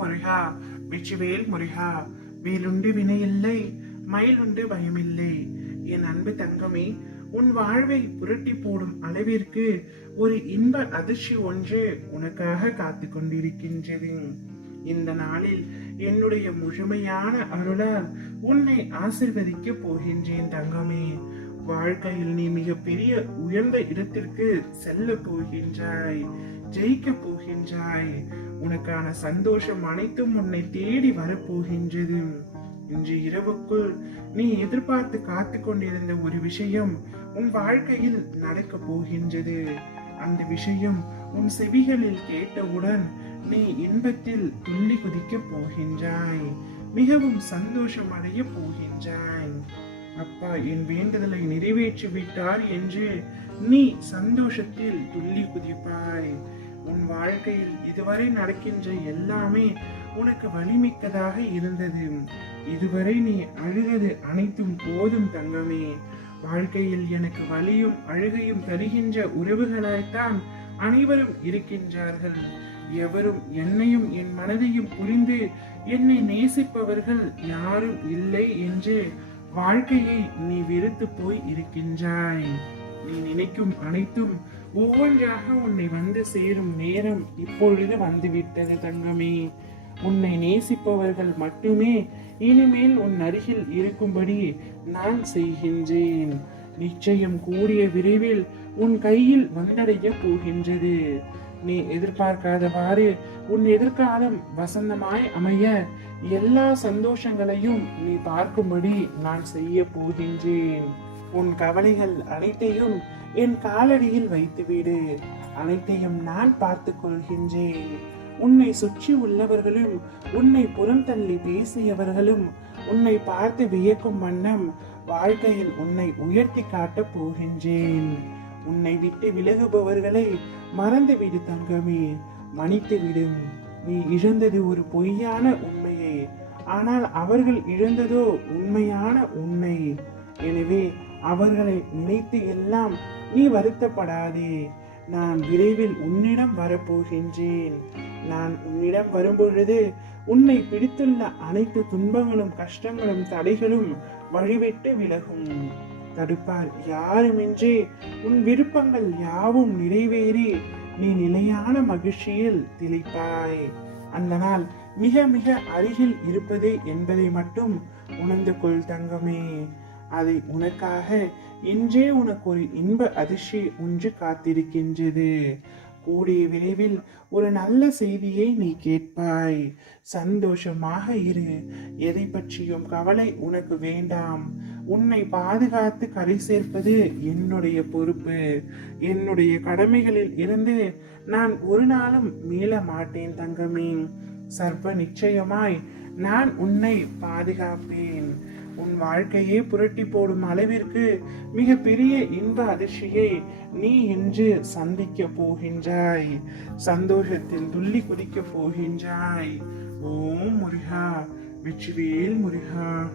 முருகா வெற்றிவேல் முருகா வேலுண்டு வினையில்லை மயிலுண்டு பயமில்லை. என் அன்பு தங்கமே உன் வாழ்வை புரட்டி போடும் அளவிற்கு ஒரு இன்ப அதிர்ச்சி ஒன்று உனக்காக காத்து கொண்டிருக்கின்றது இந்த நாளில் என்னுடைய முழுமையான அருளால் உன்னை ஆசிர்வதிக்க போகின்றேன் தங்கமே. வாழ்க்கையில் நீ மிகப்பெரிய உயர்ந்த இடத்திற்கு செல்ல போகின்றாய் ஜெயிக்க போகின்றாய். உனக்கான சந்தோஷம் அனைத்தும் உன்னை தேடி வரப்போகின்றது. இன்று இரவுக்குள் நீ எதிர்பார்த்து காத்து கொண்டிருந்த ஒரு விஷயம் உன் வாழ்க்கையில் நடக்க போகின்றது. அந்த விஷயம் உன் செவிகளில் கேட்டவுடன் நீ இன்பத்தில் துள்ளி குதிக்கப் போகின்றாய் மிகவும் சந்தோஷம் அடைய போகின்றாய். அப்பா என் வேண்டுதலை நிறைவேற்றி விட்டார் என்று நீ சந்தோஷத்தில் துள்ளி குதிப்பாய். உன் வாழ்க்கையில் இதுவரை நடக்கின்ற எல்லாமே உனக்கு வலிமிக்கதாக இருந்தது. இதுவரை நீ அழுகது அனைத்தும் போதும் தங்கமே. வாழ்க்கையில் எனக்கு வலியும் அழுகையும் தருகின்ற உறவுகளாய்த்தான் அனைவரும் இருக்கின்றார்கள். எவரும் என்னையும் என் மனதையும் புரிந்து என்னை நேசிப்பவர்கள் யாரும் இல்லை என்று வாழ்க்கையை நீ வெறுத்து போய் இருக்கின்றாய். நீ நினைக்கும் அனைத்தும் ஒவ்வொன்றாக உன்னை வந்து சேரும் நேரம் இப்பொழுது வந்துவிட்டது தங்கமே. உன்னை நேசிப்பவர்கள் மட்டுமே இனிமேல் உன் அருகில் இருக்கும்படி நான் செய்கின்றேன். நிச்சயம் கூடிய விரைவில் உன் கையில் வந்தடைய போகின்றது. நீ எதிர்பார்க்காதவாறு உன் எதிர்காலம் வசந்தமாய் அமைய எல்லா சந்தோஷங்களையும் நீ பார்க்கும்படி நான் செய்ய போகின்றேன். உன் கவலைகள் அனைத்தையும் என் காலடியில் வைத்துவிடு. அனைத்தையும் நான் பார்த்து கொள்கின்றேன். உன்னை சுற்றி உள்ளவர்களும் உன்னை புறந்தள்ளி பேசியவர்களும் உன்னை பார்த்து வியக்கும் வண்ணம் வாழ்க்கையில் உன்னை உயர்த்தி காட்டப் போகின்றேன். உன்னை விட்டு விலகுபவர்களை மறந்துவிடு தங்கமே மன்னித்து விடும் நீ இழந்தது ஒரு பொய்யான உண்மையே. ஆனால் அவர்கள் இழந்ததோ உண்மையான உண்மை. எனவே அவர்களை நினைத்து எல்லாம் நீ வருத்தப்படாதே. நான் விரைவில் உன்னிடம் வரப்போகின்றேன். நான் உன்னிடம் வரும்பொழுது உன்னை பிடித்துள்ள அனைத்து துன்பங்களும் கஷ்டங்களும் தடைகளும் வழிவிட்டு விலகும். தடுப்பார். யாருமின்றி உன் விருப்பங்கள் யாவும் நிறைவேறி நீ நிலையான மகிழ்ச்சியில் திளைப்பாய். அந்த நாள் மிக மிக அருகில் இருப்பதே என்பதை மட்டும் உணர்ந்து கொள் தங்கமே. அதை உனக்காக இன்றே உனக்கு ஒரு இன்ப அதிர்ச்சி ஒன்று காத்திருக்கின்றது. கூடிய விரைவில் ஒரு நல்ல செய்தியை நீ கேட்பாய். சந்தோஷமாக இரு. எதை பற்றியும் கவலை உனக்கு வேண்டாம். உன்னை பாதுகாத்து கரை சேர்ப்பது என்னுடைய பொறுப்பு. என்னுடைய கடமைகளில் இருந்து நான் ஒரு நாளும் மீள மாட்டேன் தங்கமே. சர்வ நிச்சயமாய் நான் உன்னை பாதுகாப்பேன். உன் வாழ்க்கையே புரட்டி போடும் அளவிற்கு மிக பெரிய இன்ப அதிர்ச்சியை நீ இன்று சந்திக்க போகின்றாய். சந்தோஷத்தில் துள்ளி குதிக்க போகின்றாய். ஓம் முருகா வெற்றிவேல் முருகா.